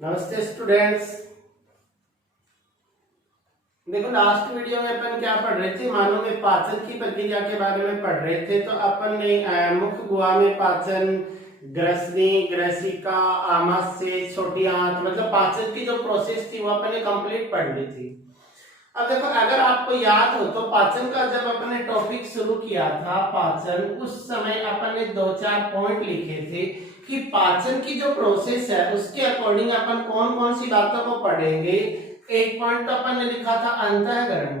नमस्ते स्टूडेंट्स। देखो last video में अपन क्या पढ़ रहे थे, मानव में पाचन की प्रक्रिया के बारे में पढ़ रहे थे। तो अपन ने मुख गुहा में पाचन, ग्रसनी, ग्रसिका, आमाशय, छोटी आंत, मतलब पाचन की जो प्रोसेस थी वो अपन ने कंप्लीट पढ़ ली थी। अब देखो अगर आपको याद हो तो पाचन का जब अपन ने टॉपिक शुरू किया था पाचन, उस समय अपन ने 2-4 पॉइंट लिखे थे कि पाचन की जो प्रोसेस है उसके अकॉर्डिंग अपन कौन कौन सी बातों को पढ़ेंगे। एक पॉइंट तो अपन ने लिखा था अंतःग्रहण,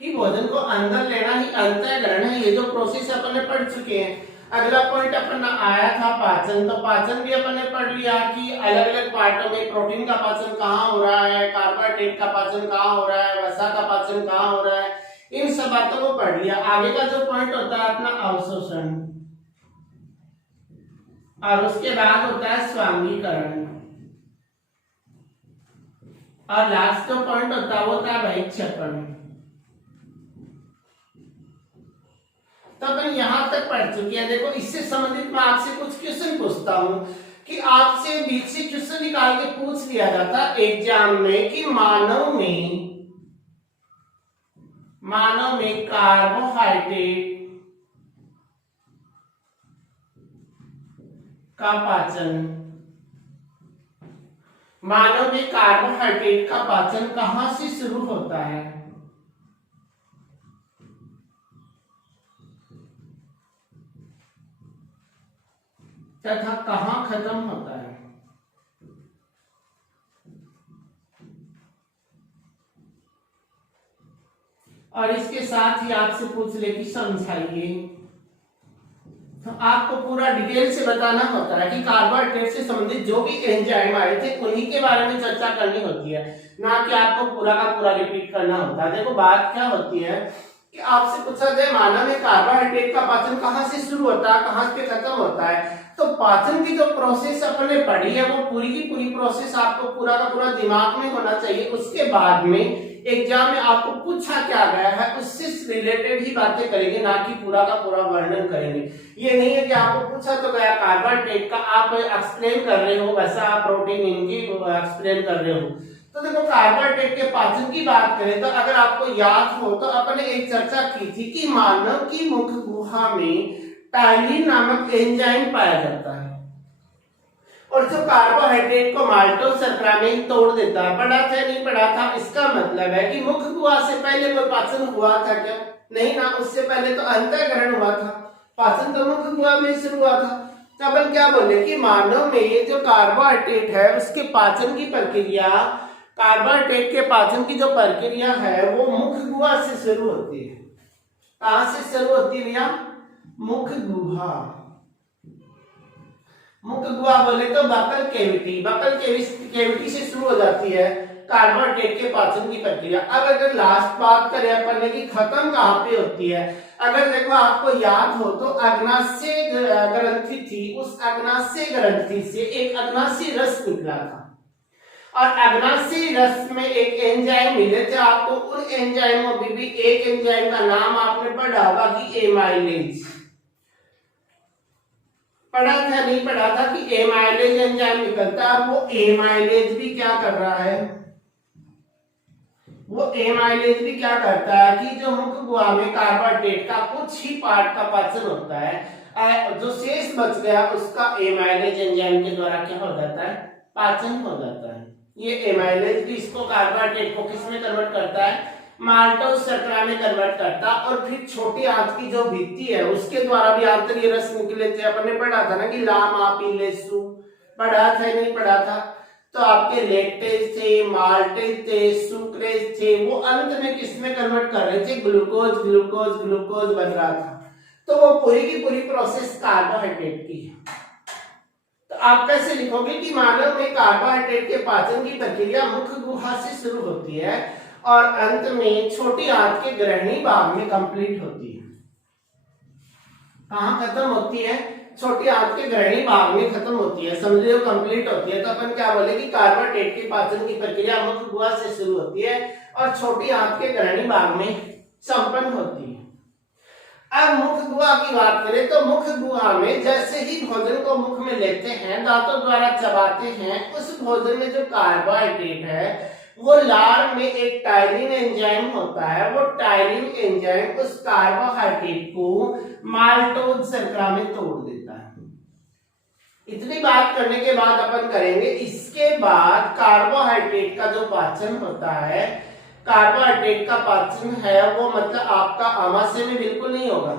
कि भोजन को अंदर लेना ही अंतःग्रहण है। ये जो प्रोसेस अपन ने पढ़ चुके हैं। अगला पॉइंट अपन आया था पाचन, तो पाचन भी अपन ने पढ़ लिया कि अलग अलग पार्टों में प्रोटीन का पाचन कहाँ हो रहा है, कार्बोहाइड्रेट का पाचन कहाँ हो रहा है, वसा का पाचन कहाँ हो रहा है, इन सब बातों को पढ़ लिया। आगे का जो पॉइंट होता है अपना अवशोषण, और उसके बाद होता है स्वांगीकरण, और लास्ट जो पॉइंट होता है वो होता है बहिक्षेपण। तो अपन यहां तक पढ़ चुके हैं। देखो इससे संबंधित मैं आपसे कुछ क्वेश्चन पूछता हूं कि आपसे बीच से क्वेश्चन निकाल के पूछ लिया जाता एग्जाम में कि मानव में कार्बोहाइड्रेट का पाचन, मानव में कार्बोहाइड्रेट का पाचन कहां से शुरू होता है तथा कहां खत्म होता है। और इसके साथ ही आपसे पूछ ले कि समझाइए। तो आपको पूरा डिटेल से बताना होता है कि कार्बोहाइड्रेट से संबंधित जो भी एंजाइम आए थे उन्हीं के बारे में चर्चा करनी होती है, ना कि आपको पूरा का पूरा रिपीट करना होता है। देखो बात क्या होती है कि आपसे पूछा जाए मानव में कार्बोहाइड्रेट का पाचन कहाँ से शुरू होता है, कहाँ पे खत्म होता है, तो पाचन की जो प्रोसेस अपने पढ़ी है वो पूरी की पूरी प्रोसेस आपको पूरा का पूरा दिमाग में होना चाहिए। उसके बाद में एग्जाम में आपको पूछा क्या गया है उससे रिलेटेड ही बातें करेंगे, ना कि पूरा का पूरा वर्णन करेंगे। ये नहीं है कि आपको पूछा तो गया कार्बोहाइड्रेट का आप एक्सप्लेन कर रहे हो, वैसा आप प्रोटीन इनकी एक्सप्लेन कर रहे हो। तो देखो कार्बोहाइड्रेट के पाचन की बात करें तो अगर आपको याद हो तो अपन ने एक चर्चा की थी कि मानव की मुख गुहा में टायलिन नामक एंजाइम पाया जाता है, और जो कार्बोहाइड्रेट को माल्टोज शर्करा में तोड़ देता है। पढ़ा था नहीं पढ़ा था? इसका मतलब है कि मुख गुहा से पहले कोई पाचन हुआ था क्या? नहीं ना, उससे पहले तो अंतःग्रहण हुआ था, पाचन तो मुख गुहा में शुरू हुआ था। तो अपन क्या बोले कि मानव में ये जो कार्बोहाइड्रेट है उसके पाचन की प्रक्रिया, कार्बोहाइड्रेट के पाचन की जो प्रक्रिया है वो मुख गुहा से शुरू होती है। कहां से शुरू होती है भैया? मुख गुहा। मुख गुहा बोले तो बकल केविटी, बकल केविटी से शुरू हो जाती है कार्बोहाइड्रेट के पाचन की प्रक्रिया। अब अगर लास्ट बात करें अपन की खत्म कहां पे होती है, अगर देखो आपको याद हो तो अग्नाशय ग्रंथि थी, उस अग्नाशय ग्रंथि से एक अग्नाशय रस निकला था, और अग्नाशय रस में एक एंजाइम मिले थे आपको। उन एंजाइमों में भी एक एंजाइम का नाम आपने पढ़ा होगा कि एमाइलेज। पढ़ा था नहीं पढ़ा था कि एमाइलेज एंजाइम निकलता है, और वो एमाइलेज भी क्या कर रहा है, वो एमाइलेज भी क्या करता है कि जो मुख गुहा में कार्बोहाइड्रेट का कुछ ही पार्ट का पाचन होता है, जो शेष बच गया उसका एमाइलेज एंजाइम के द्वारा क्या हो जाता है, पाचन हो जाता है। ये एमाइलेज भी इसको कार्बोहाइड्रेट को किस में कन्वर्ट करता है, माल्टोज शर्करा में कन्वर्ट करता, और फिर छोटी आंत की जो भित्ति है उसके द्वारा भी आंतरिक रस निकले थे। अपन ने पढ़ा था ना कि लामा पीलेसु, पढ़ा था नहीं पढ़ा था? तो आपके लैक्टेज थे, माल्टेज थे, सुक्रेज थे, वो अंत में किसमें कन्वर्ट कर रहे थे, ग्लूकोज ग्लूकोज ग्लूकोज बन रहा था। तो वो पूरी की पूरी प्रोसेस कार्बोहाइड्रेट की है। तो आप कैसे लिखोगे कि मानव में कार्बोहाइड्रेट के पाचन की प्रक्रिया मुख गुहा से शुरू होती है और अंत में छोटी आंत के ग्रहणी भाग में कंप्लीट होती है। कहां खत्म होती है? छोटी आंत के ग्रहणी भाग में खत्म होती है, समझ लो कंप्लीट होती है। तो अपन क्या बोले कि कार्बोहाइड्रेट के पाचन की प्रक्रिया मुख गुहा से शुरू होती है और छोटी आंत के ग्रहणी भाग में संपन्न होती है। अब मुख गुहा की बात करें तो मुख गुहा में जैसे ही भोजन को मुख में लेते हैं, दांतों द्वारा चबाते हैं, उस भोजन में जो कार्बोहाइड्रेट है वो लार में एक टाइलिन एंजाइम होता है, वो टाइलिन एंजाइम उस कार्बोहाइड्रेट को माल्टोज शर्करा में तोड़ देता है। इतनी बात करने के बाद अपन करेंगे इसके बाद कार्बोहाइड्रेट का जो पाचन होता है, कार्बोहाइड्रेट का पाचन है वो मतलब आपका आमाशय में बिल्कुल नहीं होगा,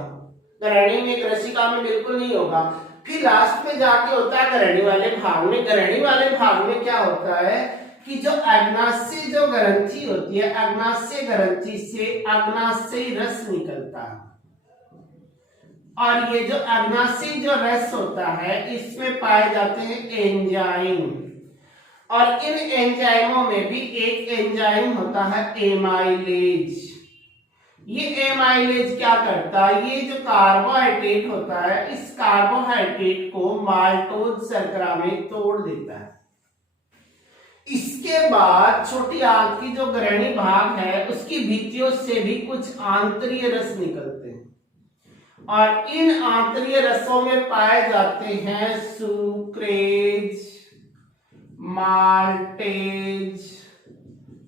ग्रहणी में, ग्रसिका में बिल्कुल नहीं होगा, फिर लास्ट में जाके होता है ग्रहणी वाले भाग में। ग्रहणी वाले भाग में क्या होता है कि जो अग्नाशय जो ग्रंथि होती है, अग्नाशय ग्रंथि से अग्नाशयी रस निकलता है, और ये जो अग्नाशयी जो रस होता है इसमें पाए जाते हैं एंजाइम, और इन एंजाइमों में भी एक एंजाइम होता है एमाइलेज। ये एमाइलेज क्या करता है, ये जो कार्बोहाइड्रेट होता है इस कार्बोहाइड्रेट को माल्टोज शर्करा में तोड़ देता है। इसके बाद छोटी आंत की जो ग्रहणी भाग है उसकी भित्तियों से भी कुछ आंतरीय रस निकलते हैं, और इन आंतरीय रसों में पाए जाते हैं सुक्रेज, माल्टेज,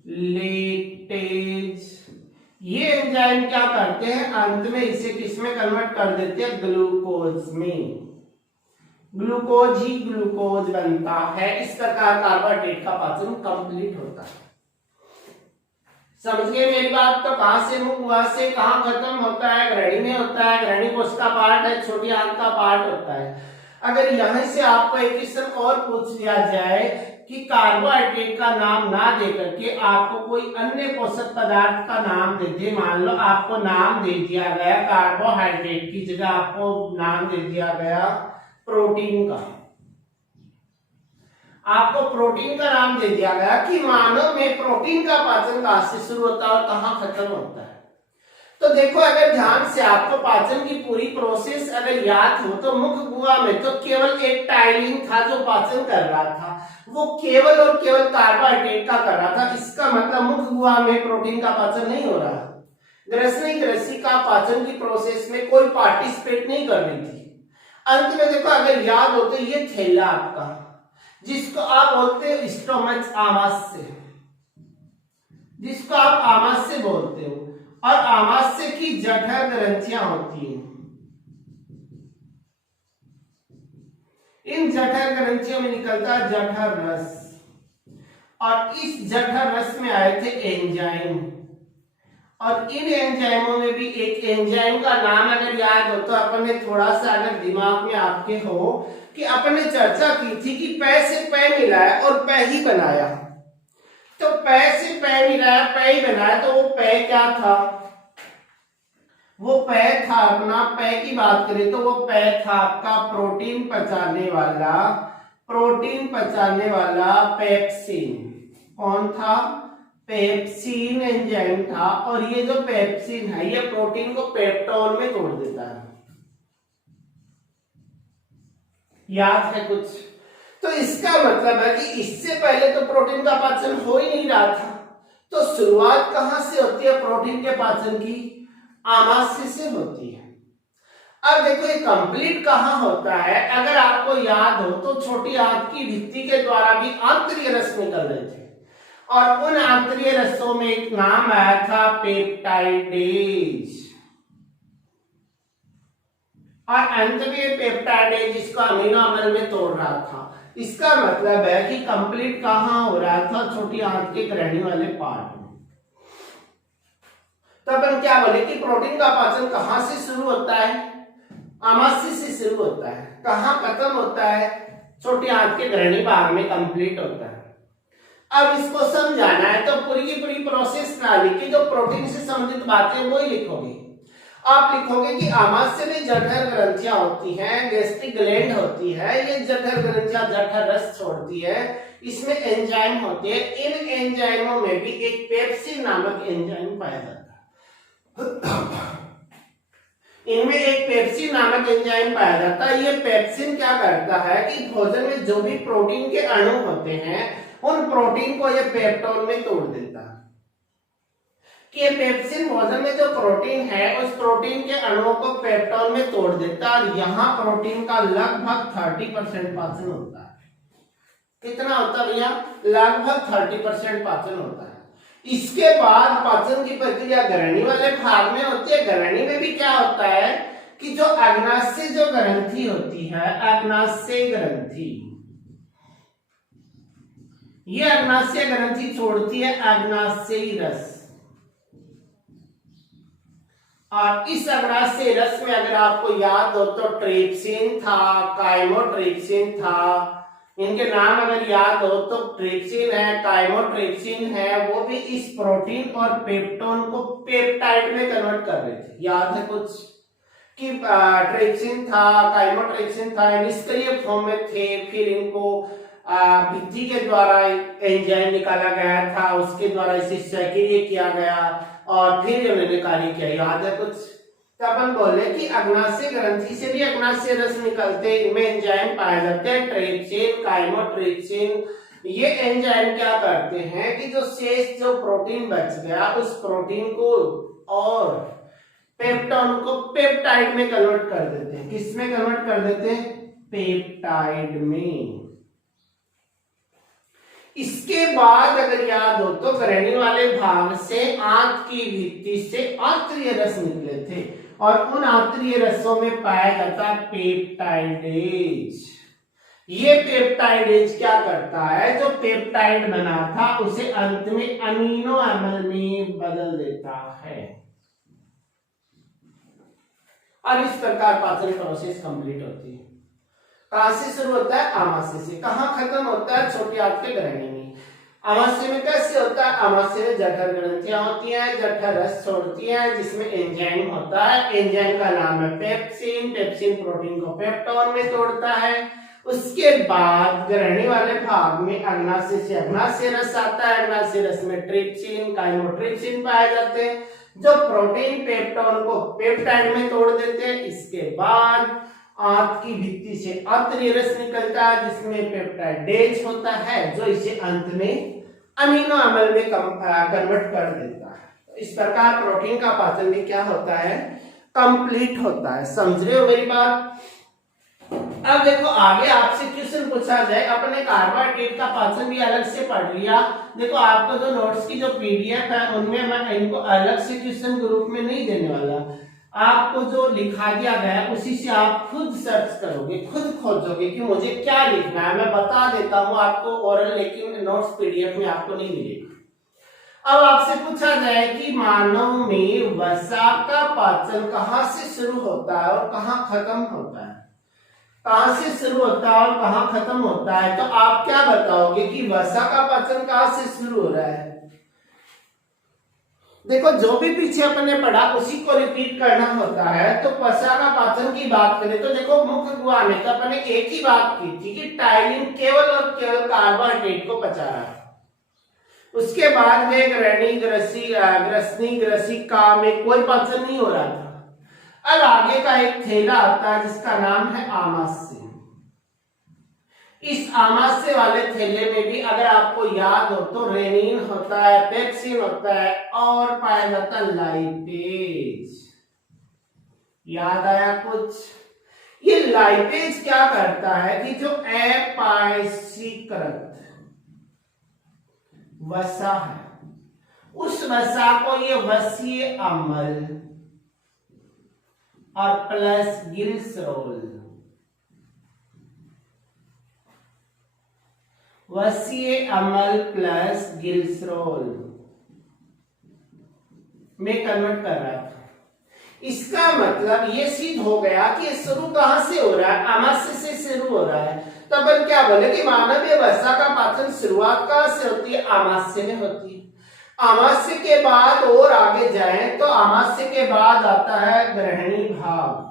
लेक्टेज। ये एंजाइम क्या करते हैं, अंत में इसे किसमें कन्वर्ट कर देते हैं, ग्लूकोज में। ग्लूकोज ही ग्लूकोज बनता है। इस प्रकार कार्बोहाइड्रेट का पाचन कंप्लीट होता है। समझ गए मेरी बात? तो कहां से मुख गुहा से कहां खत्म होता है, ग्रहणी में होता है, ग्रहणी कोश का पार्ट है, छोटी आंत का पार्ट होता है। अगर यहां से आपको एक क्वेश्चन और पूछ लिया जाए कि कार्बोहाइड्रेट का नाम ना दे करके आपको कोई अन्य पोषक पदार्थ का नाम दे दे, मान लो आपको नाम दे दिया गया कार्बोहाइड्रेट की जगह आपको नाम दे दिया गया प्रोटीन का, आपको प्रोटीन का नाम दे दिया गया कि मानव में प्रोटीन का पाचन कहां से शुरू होता है और कहां खत्म होता है। तो देखो अगर ध्यान से आपको पाचन की पूरी प्रोसेस अगर याद हो तो मुख गुहा में तो केवल एक टाइलिन था जो पाचन कर रहा था, वो केवल और केवल कार्बोहाइड्रेट का कर रहा था। इसका मतलब मुख गुहा में प्रोटीन का पाचन नहीं हो रहा, ग्रसनी ग्रसिका पाचन की प्रोसेस में कोई पार्टिसिपेट नहीं कर रही थी। अंत में देखो अगर याद हो तो ये थैला आपका, जिसको आप बोलते हो स्टोमच, आमाशय, जिसको आप आमाशय बोलते हो, और आमाशय की जठर ग्रंथियां होती हैं। इन जठर ग्रंथियों में निकलता है जठर रस, और इस जठर रस में आए थे एंजाइम, और इन एंजाइमों में भी एक एंजाइम का नाम अगर याद हो तो अपन ने थोड़ा सा अगर दिमाग में आपके हो कि अपन ने चर्चा की थी कि पै से पै मिलाया और पै ही बनाया। तो पै से पै मिलाया, पै ही बनाया, तो वो पै क्या था, वो पै था अपना, पै की बात करें तो वो पै था आपका प्रोटीन पचाने वाला, प्रोटीन पचाने वाला पेप्सिन। कौन था, पेप्सिन एंजाइम था, और ये जो पेप्सिन है ये प्रोटीन को पेप्टोन में तोड़ देता है। याद है कुछ? तो इसका मतलब है कि इससे पहले तो प्रोटीन का पाचन हो ही नहीं रहा था, तो शुरुआत कहां से होती है प्रोटीन के पाचन की, आमाशय से होती है। अब देखो ये कंप्लीट कहां होता है, अगर आपको याद हो तो छोटी आंत की भित्ति के द्वारा भी आंतरीय रस निकल रहे थे, और उन आंतरीय रसों में एक नाम आया था पेप्टाइडेज, और अंत में पेप्टाइडेज इसका अमीनो अम्ल में तोड़ रहा था। इसका मतलब है कि कंप्लीट कहां हो रहा था, छोटी आंत के ग्रहणी वाले पार्ट में। तो अपन क्या बोले कि प्रोटीन का पाचन कहां से शुरू होता है, आमाशय से शुरू होता है, कहां खत्म होता है, छोटी आंत के ग्रहणी भाग में कंप्लीट होता है। अब इसको समझाना है तो पूरी की पूरी प्रोसेस प्रणाली की जो प्रोटीन से संबंधित बातें वो ही लिखोगे। आप लिखोगे कि आमाशय में जठर ग्रंथियां होती हैं, गैस्ट्रिक ग्लैंड होती है, ये जठर ग्रंथियां जठर रस छोड़ती है, इसमें एंजाइम होते हैं, इन एंजाइमों में भी एक पेप्सिन नामक एंजाइम पाया जाता है। इनमें एक पेप्सिन नामक एंजाइम पाया जाता है। ये पेप्सिन क्या करता है कि भोजन में जो भी प्रोटीन के अणु होते हैं उन प्रोटीन को ये पेप्टोन में तोड़ देता है। कि पेप्सिन भोजन में जो प्रोटीन है उस प्रोटीन के अणुओं को पेप्टोन में तोड़ देता है और यहाँ प्रोटीन का लगभग 30% पाचन होता है। कितना होता है भैया? लगभग 30% पाचन होता है। इसके बाद पाचन की प्रक्रिया ग्रहणी वाले भाग में होती है। ग्रहणी में भी क्या होता है कि जो अग्नाशय जो ग्रंथि होती है, अग्नाशय ग्रंथि, ये अग्नाशय ग्रंथि छोड़ती है अग्नाशयी रस, और इस अग्नाशय रस में अगर आपको याद हो तो ट्रिप्सिन था, काइमोट्रिप्सिन था, इनके नाम अगर याद हो तो ट्रिप्सिन है, काइमोट्रिप्सिन है, वो भी इस प्रोटीन और पेप्टोन को पेप्टाइड में कन्वर्ट कर रहे थे। याद है कुछ कि ट्रिप्सिन था, काइमोट्रिप्सिन था, निष्क्रिय फॉर्म में थे, फिर इनको भित्ति के द्वारा एंजाइम निकाला गया था, उसके द्वारा इसे सक्रिय किया गया और फिर उन्होंने कार्य किया। याद है कुछ? तो अपन बोले कि अग्नाशय ग्रंथि से भी अग्नाशय रस निकलते, इनमें एंजाइम पाए जाते हैं, ट्रिप्सिन, काइमोट्रिप्सिन। ये एंजाइम क्या करते हैं कि जो शेष जो प्रोटीन बच गया उस प्रोटीन को और पेप्टोन को पेप्टाइड में कन्वर्ट कर देते हैं। किस में कन्वर्ट कर देते हैं? पेप्टाइड में। इसके बाद अगर याद हो तो ग्रहणी वाले भाग से आंत की भित्ति से आंतरीय रस निकले थे और उन आंतरीय रसों में पाया जाता पेप्टाइडेज। ये पेप्टाइडेज क्या करता है? जो पेप्टाइड बना था उसे अंत में अमीनो एसिड में बदल देता है और इस प्रकार पाचन प्रोसेस कंप्लीट होती है। कहां से शुरू होता है? आमाशय से। कहां खत्म होता है? छोटी आंत के ग्रहणी में। आमाशय में कैसे होता है? आमाशय में जठर ग्रंथियां होती हैं, जठर रस छोड़ती हैं जिसमें एंजाइम होता है। एंजाइम का नाम है पेप्सिन। पेप्सिन प्रोटीन को पेप्टोन में तोड़ता है। उसके बाद ग्रहणी वाले भाग में अग्नाशय से अग्नाशय रस आता है। अग्नाशय रस में ट्रिप्सिन, काइमोट्रिप्सिन पाए जाते हैं जो प्रोटीन पेप्टोन को पेप्टाइड में तोड़ देते हैं। इसके बाद आंत की भित्ति से आंतरीय रस निकलता है जिसमें पेप्टाइडेज होता है जो इसे अंत में अमीनो अम्ल में कन्वर्ट कर देता है। इस प्रकार प्रोटीन का पाचन भी क्या होता है? कंप्लीट होता है। समझ रहे हो मेरी बात? अब देखो आगे आपसे क्वेश्चन पूछा जाए, अपने कार्बोहाइड्रेट का पाचन भी अलग से पढ़ लिया। देखो आपको जो नोट्स की जो पीडीएफ है उनमें मैं इनको अलग से क्वेश्चन ग्रुप में नहीं देने वाला। आपको जो लिखा दिया गया उसी से आप खुद सर्च करोगे, खुद खोजोगे कि मुझे क्या लिखना है। मैं बता देता हूं आपको ओरल, लेकिन नोट्स पीडीएफ में आपको नहीं मिलेगा। अब आपसे पूछा जाए कि मानव में वसा का पाचन कहां से शुरू होता है और कहां खत्म होता है? कहां से शुरू होता है और कहां खत्म होता है? तो आप क्या बताओगे कि वसा का पाचन कहां से शुरू हो रहा है? देखो जो भी पीछे अपने पढ़ा उसी को रिपीट करना होता है। तो वसा का पाचन की बात करें तो देखो मुख्य गुहा में तो अपने एक ही बात की थी कि टाइलिन केवल और केवल कार्बोहाइड्रेट को पचा रहा है। उसके बाद में ग्रहणी ग्रसिका में कोई पाचन नहीं हो रहा था। अब आगे का एक थैला आता है जिसका नाम है आमाशय। इस आमाशय वाले थैले में भी अगर आपको याद हो तो रेनिन होता है, पेप्सिन होता है और पाया जाता है लाइपेज। याद आया कुछ? ये लाइपेज क्या करता है कि जो अपायसीकृत वसा है उस वसा को ये वसीय अम्ल और प्लस ग्लिसरॉल, वसीय अम्ल प्लस ग्लिसरॉल में कन्वर्ट कर रहा था। इसका मतलब ये सिद्ध हो गया कि ये शुरू कहां से हो रहा है? आमाशय से शुरू हो रहा है। तो अपन क्या बोले कि मानवीय वसा का पाचन शुरुआत कहां से होती है? आमाशय में होती है। आमाशय के बाद और आगे जाएं तो आमाशय के बाद आता है ग्रहणी भाग,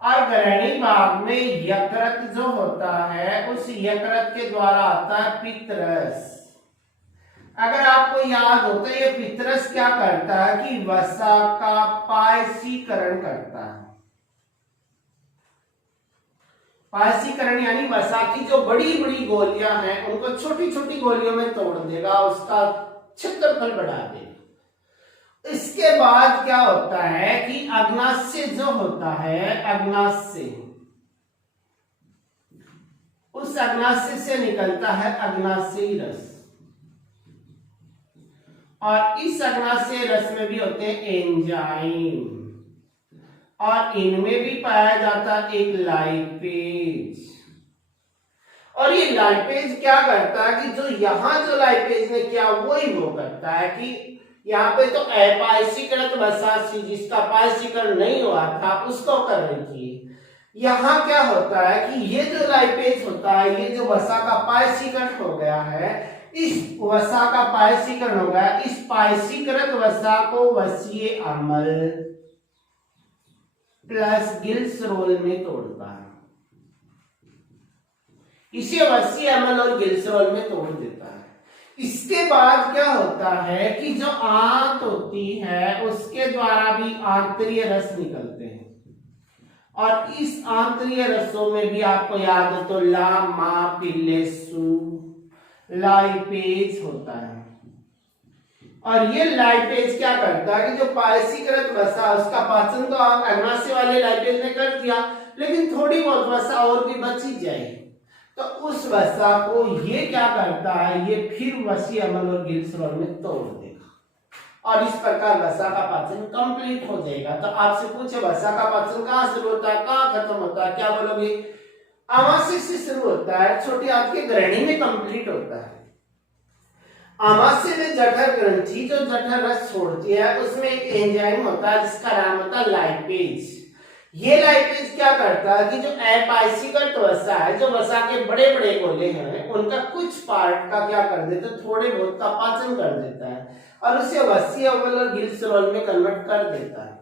और ग्रहणी भाग में यकृत जो होता है उस यकृत के द्वारा आता है पित्तरस। अगर आपको याद हो तो ये पित्तरस क्या करता है कि वसा का पायसीकरण करता है। पायसीकरण यानी वसा की जो बड़ी बड़ी गोलियां हैं उनको छोटी छोटी गोलियों में तोड़ देगा, उसका क्षेत्रफल बढ़ा देगा। इसके बाद क्या होता है कि अग्नाशय जो होता है, अग्नाशय, उस अग्नाशय से निकलता है अग्नाशयी रस, और इस अग्नाशय रस में भी होते हैं एंजाइम, और इनमें भी पाया जाता है एक लाइपेज। और ये लाइपेज क्या करता है कि जो यहां जो लाइपेज ने किया वही वो करता है कि यहाँ पे तो अपायसीकृत वसा जिसका पायसीकरण नहीं हुआ था उसको कर रही थी। यहाँ क्या होता है कि ये जो लाइपेज होता है, ये जो वसा का पायसीकरण हो गया है, इस वसा का पायसीकरण हो गया, इस पायसीकृत वसा को वसीय अम्ल प्लस गिल्सरोल में तोड़ता है, इसे वसीय अम्ल और गिल्सरोल में तोड़ देता है। इसके बाद क्या होता है कि जो आंत होती है उसके द्वारा भी आंतरीय रस निकलते हैं, और इस आंतरीय रसों में भी आपको याद हो तो लामापिलेसु लाइपेज होता है। और ये लाइपेज क्या करता है कि जो पायसीकृत वसा उसका पाचन तो अग्नाशय वाले लाइपेज ने कर दिया, लेकिन थोड़ी बहुत वसा और भी बची जाए, तो उस वसा को ये क्या करता है, ये फिर वसीय अम्ल और गिल्सरोल में तोड़ देगा, और इस प्रकार वसा का पाचन कंप्लीट हो जाएगा। तो आपसे पूछे वसा का पाचन कहाँ शुरू होता है, कहाँ खत्म होता है, क्या बोलोगे? आमाशय से शुरू होता है, छोटी आंत के ग्रहणी में कंप्लीट होता है। आमाशय में जठर ग्रंथि जो जठर रस छोड़ती है उसमें एक एंजाइम होता है जिसका नाम होता है लाइपेज। ये लाइपेज क्या करता है कि जो अपायसीकृत वसा है, जो वसा के बड़े बड़े गोले हैं, उनका कुछ पार्ट का क्या कर देता है, थोड़े बहुत का पाचन कर देता है और उसे वसीय अम्ल और गिल्सरोल में कन्वर्ट कर देता है।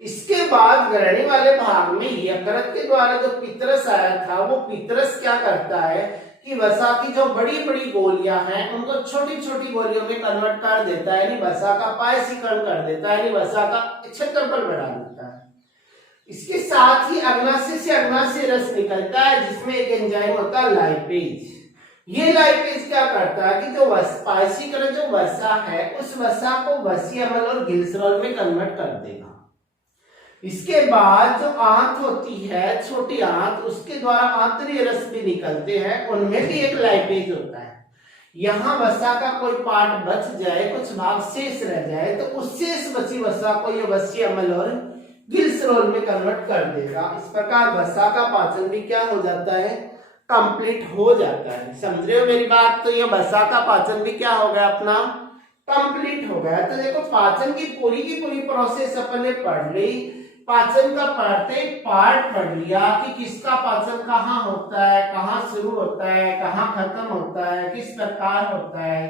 इसके बाद ग्रहणी वाले भाग में यकृत के द्वारा जो पितरस आया था, वो पितरस क्या करता है कि वसा की जो बड़ी बड़ी गोलियां हैं उनको छोटी छोटी गोलियों में कन्वर्ट कर देता है, यानी वसा का पायसीकरण कर देता है, यानी वसा का क्षेत्रफल बढ़ा देता है। इसके साथ ही अग्नाशय से अग्नाशय रस निकलता है जिसमें एक एंजाइम होता है लाइपेज। ये लाइपेज क्या करता है कि जो पायसीकरण जो वसा है उस वसा को वसीय अम्ल और गिल्सरोल में कन्वर्ट कर देगा। इसके बाद जो आंत होती है, छोटी आंत, उसके द्वारा आंतरीय रस भी निकलते हैं, उनमें भी एक लाइपेज होता है। यहाँ वसा का कोई पार्ट बच जाए, कुछ भाग शेष रह जाए, तो उस शेष बची वसा को ये वसीय अम्ल और गिल्सरोल में कन्वर्ट कर देगा। इस प्रकार वसा का पाचन भी क्या हो जाता है, कंप्लीट हो जाता है। समझ रहे हो मेरी बात? तो ये वसा का पाचन भी क्या हो गया अपना, कंप्लीट हो गया। तो देखो पाचन की पूरी प्रोसेस अपन ने पढ़ ली। पाचन का प्रत्येक पार्ट पढ़ लिया कि किसका पाचन कहाँ होता है, कहाँ शुरू होता है, कहाँ खत्म होता है, किस प्रकार होता है।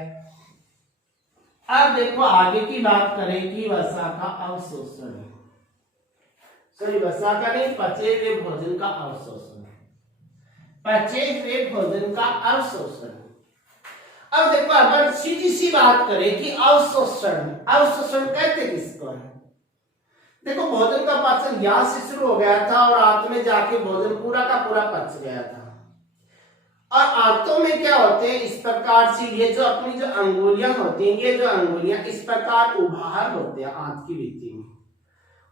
अब देखो आगे की बात करें कि वसा का अवशोषण, सॉरी वसा का नहीं, पचे हुए भोजन का अवशोषण, पचे हुए भोजन का अवशोषण। अब देखो अपन सीधी सी बात करें कि अवशोषण, अवशोषण कहते किसको है? देखो भोजन का पाचन यहां से शुरू हो गया था और आंत में जाके भोजन पूरा का पूरा पच गया था, और आंतों में क्या होते हैं इस प्रकार से, ये जो अपनी जो अंगुलियां होती हैं, ये जो अंगुलियां इस प्रकार उभार होते हैं आंत की भित्ति में,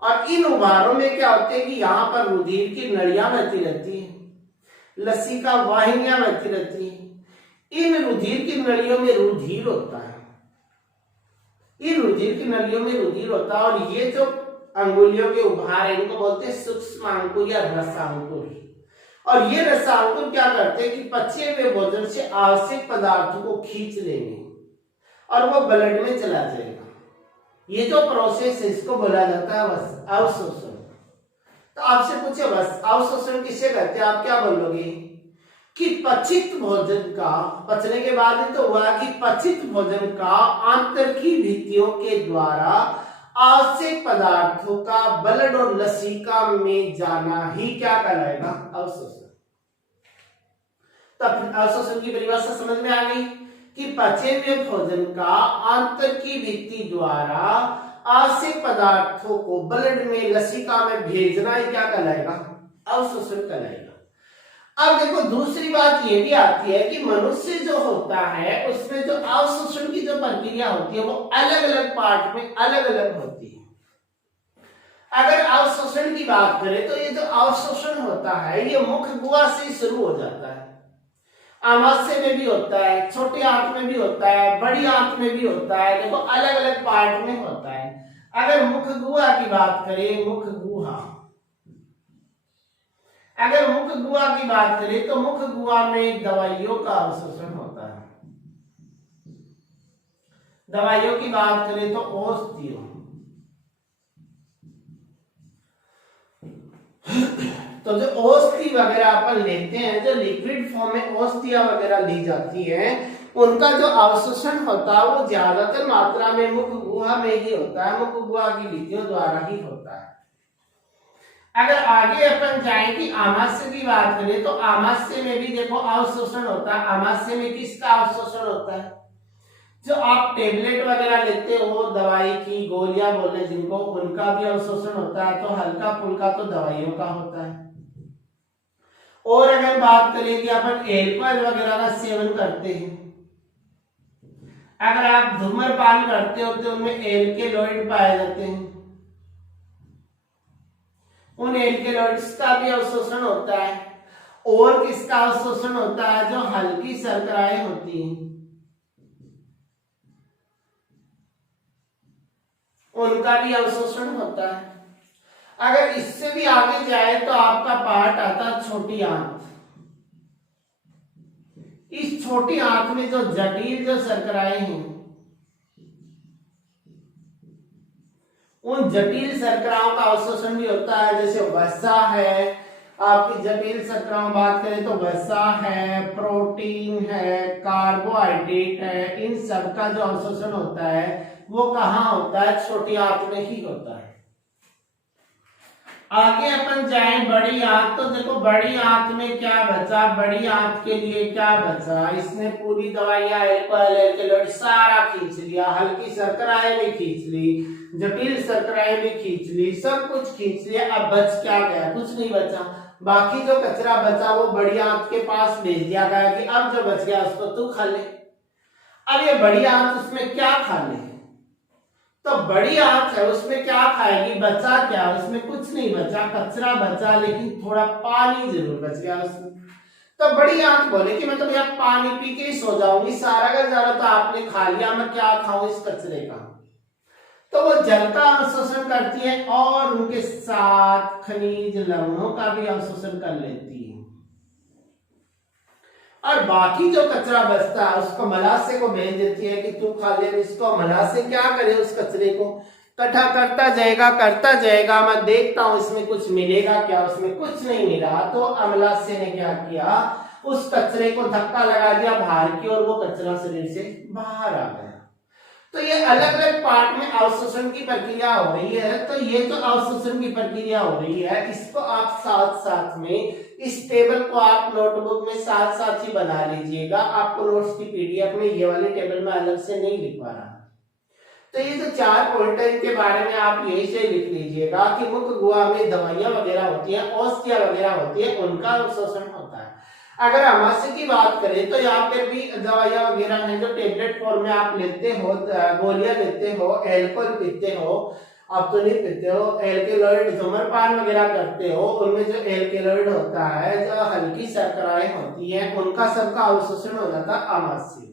और इन उभारों में क्या होते हैं कि यहाँ पर रुधिर की नलियां बहती रहती है, लसिका वाहिनियां बहती रहती है। इन रुधिर की नलियों में रुधिर होता है, इन रुधिर की नलियों में रुधिर होता है, और ये जो अंगुलियों के उभार है इनको बोलते हैं सूक्ष्म अंकुर या रसांकुर। और ये रसांकुर क्या करते हैं कि पचे हुए भोजन से आवश्यक पदार्थों को खींच लेंगे और वो ब्लड में चला जाएगा। ये जो प्रोसेस है इसको बोला जाता है अवशोषण। तो आपसे पूछे बस अवशोषण किसे कहते हैं, आप क्या बोलोगे कि पचित भोजन का, पचने के बाद तो हुआ कि पचित भोजन का आंतरिक भित्तियों के द्वारा आवश्यक पदार्थों का ब्लड और लसिका में जाना ही क्या कहलाएगा, अवशोषण। तब अवशोषण की परिभाषा समझ में आ गई कि पचे हुए भोजन का आंतरिक भित्ति द्वारा आवश्यक पदार्थों को ब्लड में लसिका में भेजना ही क्या कहलाएगा, अवशोषण कहलाएगा। अब देखो दूसरी बात ये भी आती है कि मनुष्य जो होता है उसमें जो अवशोषण की जो प्रक्रिया होती है वो अलग अलग पार्ट में अलग अलग होती है। अगर अवशोषण की बात करें तो ये जो अवशोषण होता है ये मुख गुहा से शुरू हो जाता है। आमाशय में भी होता है, छोटी आंत में भी होता है, बड़ी आंत में भी होता है, देखो अलग अलग पार्ट में होता है। अगर मुख गुहा की बात करें, मुख गुहा, अगर मुख गुहा की बात करें तो मुख गुहा में दवाइयों का अवशोषण होता है। दवाइयों की बात करें तो औषधियों, तो जो औषधि वगैरह अपन लेते हैं, जो लिक्विड फॉर्म में औषधियां वगैरह ली जाती हैं, उनका जो अवशोषण होता है वो ज्यादातर मात्रा में मुख गुहा में ही होता है, मुख गुहा की विधियों द्वारा ही होता है। अगर आगे अपन जाएं कि आमाशय की बात करें तो आमाशय में भी देखो अवशोषण होता है। आमाशय में किसका अवशोषण होता है? जो आप टेबलेट वगैरह लेते हो, दवाई की गोलियां बोले जिनको, उनका भी अवशोषण होता है। तो हल्का फुल्का तो दवाइयों का होता है। और अगर बात करें कि अपन एल्कोहल वगैरह का सेवन करते हैं, अगर आप धूम्रपान करते हो तो उनमें एल्केलॉइड पाए जाते हैं, उन एल्केलॉइड्स का भी अवशोषण होता है। और किसका अवशोषण होता है? जो हल्की शर्कराएं होती हैं उनका भी अवशोषण होता है। अगर इससे भी आगे जाए तो आपका पार्ट आता है छोटी आंत। इस छोटी आंत में जो जटिल जो शर्कराएं हैं, उन जटिल शर्कराओं का अवशोषण भी होता है। जैसे वसा है, आपकी जटिल शर्कराओं बात करें तो वसा है, प्रोटीन है, कार्बोहाइड्रेट है, इन सब का जो अवशोषण होता है वो कहाँ होता है? छोटी आंत में ही होता है। आगे अपन जाए बड़ी आंत, तो देखो बड़ी आंत में क्या बचा? बड़ी आंत के लिए क्या बचा? इसने पूरी दवाइयां, एल्कोहल, एल्केलॉइड सारा खींच लिया, हल्की शर्कराएं भी खींच ली, जटिल शर्कराएं भी खींच ली, सब कुछ खींच लिया। अब बच क्या गया? कुछ नहीं बचा। बाकी जो कचरा बचा वो बड़ी आंत के पास भेज दिया गया कि अब जो बच गया उसको तू खा ले। अब ये बड़ी आंत उसमें क्या खा ले? तो बड़ी आंत है, उसमें क्या खाएगी? बचा क्या? उसमें कुछ नहीं बचा, कचरा बचा, लेकिन थोड़ा पानी जरूर बच गया उसमें। तो बड़ी आंत बोले कि मैं तो भैया पानी पी के ही सो जाऊंगी, सारा का सारा तो आपने खा लिया, मैं क्या खाऊं इस कचरे का। तो वो जल का अवशोषण करती है और उनके साथ खनिज लवणों का भी अवशोषण कर लेती है। और बाकी जो कचरा बचता है उसको मलाशय को भेज देती है कि तू खा ले। इसको मलाशय क्या करे? उस कचरे को इकट्ठा करता जाएगा, मैं देखता हूं इसमें कुछ मिलेगा क्या। उसमें कुछ नहीं मिला तो अमलाशय ने क्या किया? उस कचरे को धक्का लगा दिया बाहर की और वो कचरा शरीर से बाहर आ गया। तो ये अलग अलग पार्ट में अवशोषण की प्रक्रिया हो रही है। तो ये जो अवशोषण की प्रक्रिया हो रही है इसको आप साथ साथ में, इस टेबल को आप नोटबुक में साथ साथ ही बना लीजिएगा। आपको नोट्स की पीडीएफ में ये वाले टेबल में अलग से नहीं लिखवा रहा। तो ये जो 4 पॉइंट है इनके बारे में आप यही से लिख लीजिएगा कि मुख गुहा में दवाइयां वगैरह होती है, औषधियां वगैरह होती है, उनका अवशोषण होता है। अगर आमाशय की बात करें तो यहाँ पे भी दवाइयां वगैरह हैं जो टेबलेट फॉर्म में आप लेते हो, गोलियां लेते हो, एल्कोहल पीते हो, आप तो नहीं पीते हो, एल्केलॉइड धूम्रपान वगैरह करते हो, उनमें जो एल्केलॉइड होता है, जो हल्की शर्कराएं होती हैं, उनका सबका अवशोषण हो जाता है आमाशय।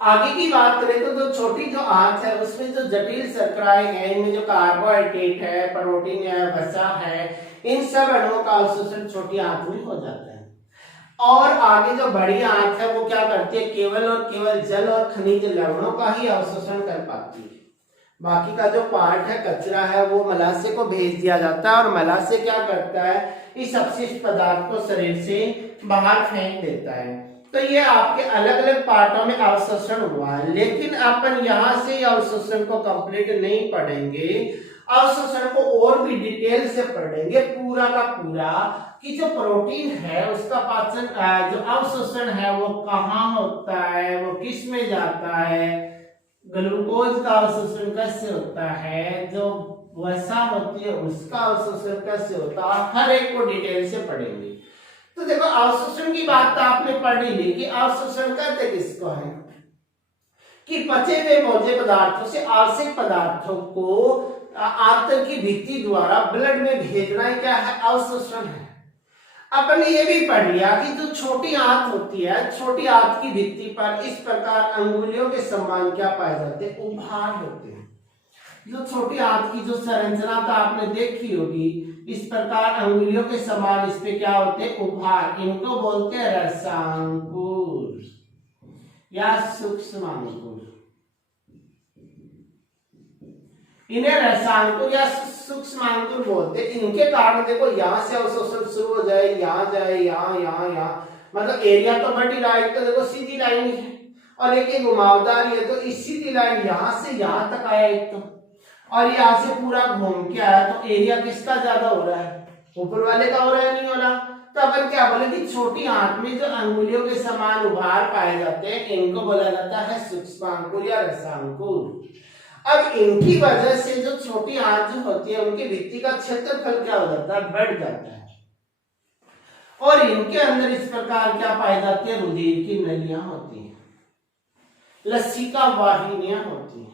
आगे की बात करें तो जो छोटी जो आंत है उसमें जो जटिल शर्कराएं हैं, इनमें जो कार्बोहाइड्रेट है, प्रोटीन है, वसा है, इन सब अणुओं का अवशोषण छोटी आंत में हो जाता है। और आगे जो बड़ी आंत है वो क्या करती है? केवल और केवल जल और खनिज लवणों का ही अवशोषण कर पाती है। बाकी का जो पार्ट है, कचरा है, वो मलाशय को भेज दिया जाता है और मलाशय क्या करता है? इस अपशिष्ट पदार्थ को शरीर से बाहर फेंक देता है। तो ये आपके अलग अलग पार्टों में अवशोषण हुआ है। लेकिन अपन यहाँ से अवशोषण को कंप्लीट नहीं पढ़ेंगे, अवशोषण को और भी डिटेल से पढ़ेंगे पूरा का पूरा, कि जो प्रोटीन है उसका पाचन, जो अवशोषण है वो कहाँ होता है, वो किस में जाता है, ग्लूकोज का अवशोषण कैसे होता है, जो वसा होती है उसका अवशोषण कैसे होता है, हर एक को डिटेल से पढ़ेंगे। तो देखो अवशोषण की बात तो आपने पढ़ ही ली कि अवशोषण करते किसको है कि पचे हुए भोज्य पदार्थों से आवश्यक पदार्थों को आंत की भित्ति द्वारा ब्लड में भेजना क्या है, अवशोषण है। अपन ने ये भी पढ़ लिया कि जो छोटी आंत होती है, छोटी आंत की भित्ति पर इस प्रकार अंगुलियों के समान क्या पाए जाते हैं, उभार होते हैं। जो छोटी आंत की जो संरचना था आपने देखी होगी, इस प्रकार अंगुलियों के समान इस पे क्या होते हैं, उभार। इनको बोलते हैं रसांकुर या सूक्ष्मांकुर। इन्हें रसांकुर या सूक्ष्मांकुर बोलते हैं। इनके कारण देखो यहाँ से अवशोषण शुरू हो जाए, यहाँ जाए, यहाँ, मतलब एरिया तो बड़ी लाइन तो देखो सीधी लाइन ही है, और एक घुमावदार है, तो इस सीधी लाइन यहाँ से यहाँ तक आया एक तो, और यहाँ से पूरा घूम के आया, तो एरिया किसका ज्यादा हो रहा है, ऊपर वाले का हो रहा है, नहीं हो रहा। तो अपन क्या बोले कि छोटी आंत में जो अंगुलियों के समान उभार पाए जाते हैं, इनको बोला जाता है सूक्ष्मांकुर या रसांकुर। अब इनकी वजह से जो छोटी आंत जो होती है, उनकी भित्ति का क्षेत्रफल क्या हो जाता है, बढ़ जाता है, और इनके अंदर इस प्रकार क्या पाई जाती है, रुधिर की नलियां होती हैं, लसिका वाहिनियां होती हैं।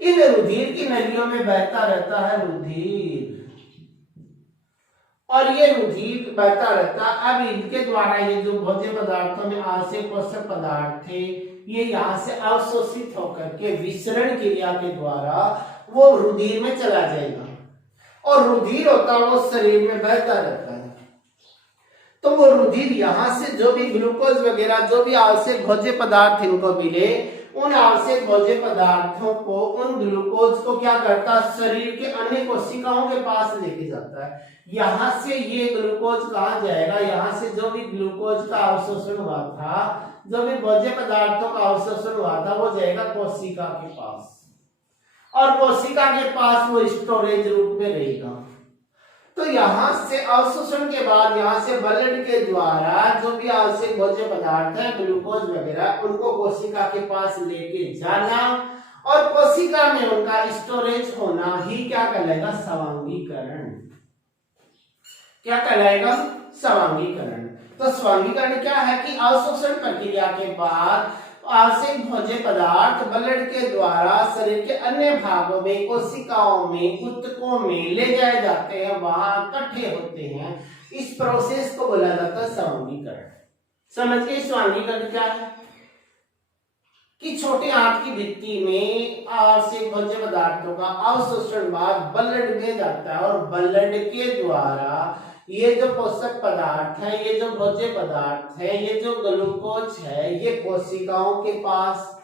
इन रुधिर की नलियों में बहता रहता है रुधिर, और ये रुधिर बहता रहता। अब इनके द्वारा ये जो भोज्य पदार्थों में आवश्यक पोषक पदार्थ थे, ये यहाँ से अवशोषित होकर के विसरण क्रिया के द्वारा वो रुधिर में चला जाएगा, और रुधिर होता है वो शरीर में बहता रहता है। तो वो रुधिर यहाँ से जो भी ग्लूकोज वगैरह जो भी आवश्यक भोज्य पदार्थ इनको मिले, उन आवश्यक भोज्य पदार्थों को, उन ग्लूकोज को क्या करता है, शरीर के अन्य कोशिकाओं के पास लेके जाता है। यहाँ से ये ग्लूकोज कहाँ जाएगा, यहाँ से जो भी ग्लूकोज का अवशोषण हुआ था, जो भी भोज्य पदार्थों का अवशोषण हुआ था, वो जाएगा कोशिका के पास, और कोशिका के पास वो स्टोरेज रूप में रहेगा। तो यहाँ से अवशोषण के बाद यहाँ से ब्लड के द्वारा जो भी आवश्यक भोज्य पदार्थ है, ग्लूकोज वगैरह, उनको कोशिका के पास लेके जाना, और कोशिका में उनका स्टोरेज होना ही क्या कहलाएगा, स्वांगीकरण। क्या कहलाएगा, स्वांगीकरण। तो स्वांगीकरण क्या है कि अवशोषण प्रक्रिया के बाद आवश्यक भोज्य पदार्थ ब्लड के द्वारा शरीर के अन्य भागों में, कोशिकाओं में, ऊतकों में ले जाए जाते हैं, वहां इकट्ठे होते हैं। इस प्रोसेस को बोला जाता है स्वांगीकरण। समझ गए स्वांगीकरण क्या है कि छोटे आंत की भित्ति में आवश्यक भोज्य पदार्थों का अवशोषण बाद ब्लड में जाता है, और ब्लड के द्वारा ये जो पोषक पदार्थ है, ये जो भोज्य पदार्थ है, ये जो ग्लूकोज है, ये कोशिकाओं के पास,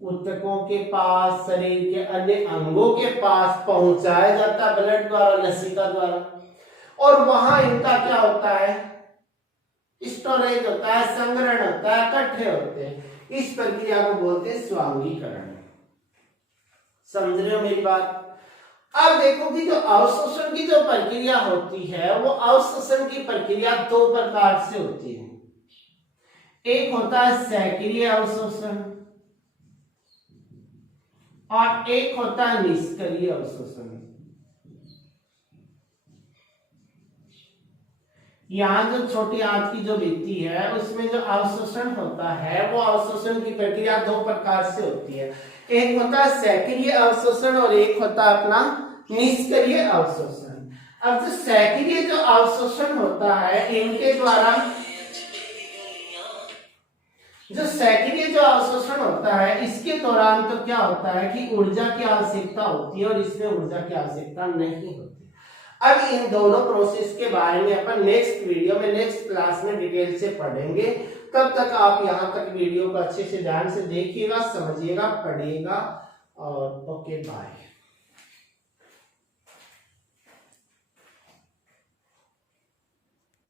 ऊतकों के पास, शरीर के अन्य अंगों के पास पहुंचाया जाता है ब्लड द्वारा, लसिका द्वारा, और वहां इनका क्या होता है, स्टोरेज होता है, संग्रहण होता है, इकट्ठे होते हैं। इस प्रक्रिया को बोलते हैं स्वांगीकरण। समझ रहे हो मेरी बात। अब देखो कि जो अवशोषण की जो प्रक्रिया होती है, वो अवशोषण की प्रक्रिया दो प्रकार से होती है। एक होता है सक्रिय अवशोषण, और एक होता है निष्क्रिय अवशोषण। यहाँ जो छोटी आंत की जो भित्ति है, उसमें जो अवशोषण होता है, वो अवशोषण की प्रक्रिया दो प्रकार से होती है। एक होता है सक्रिय अवशोषण, और एक होता है अपना निष्क्रिय अवशोषण। अब जो सक्रिय जो अवशोषण होता है, इनके द्वारा जो सक्रिय जो अवशोषण होता है, इसके दौरान तो क्या होता है कि ऊर्जा की आवश्यकता होती है, और इसमें ऊर्जा की आवश्यकता नहीं होती। अब इन दोनों प्रोसेस के बारे में अपन नेक्स्ट वीडियो में, नेक्स्ट क्लास में डिटेल से पढ़ेंगे। तब तक आप यहाँ तक वीडियो को अच्छे से ध्यान से देखिएगा, समझिएगा, पढ़िएगा, और ओके बाय।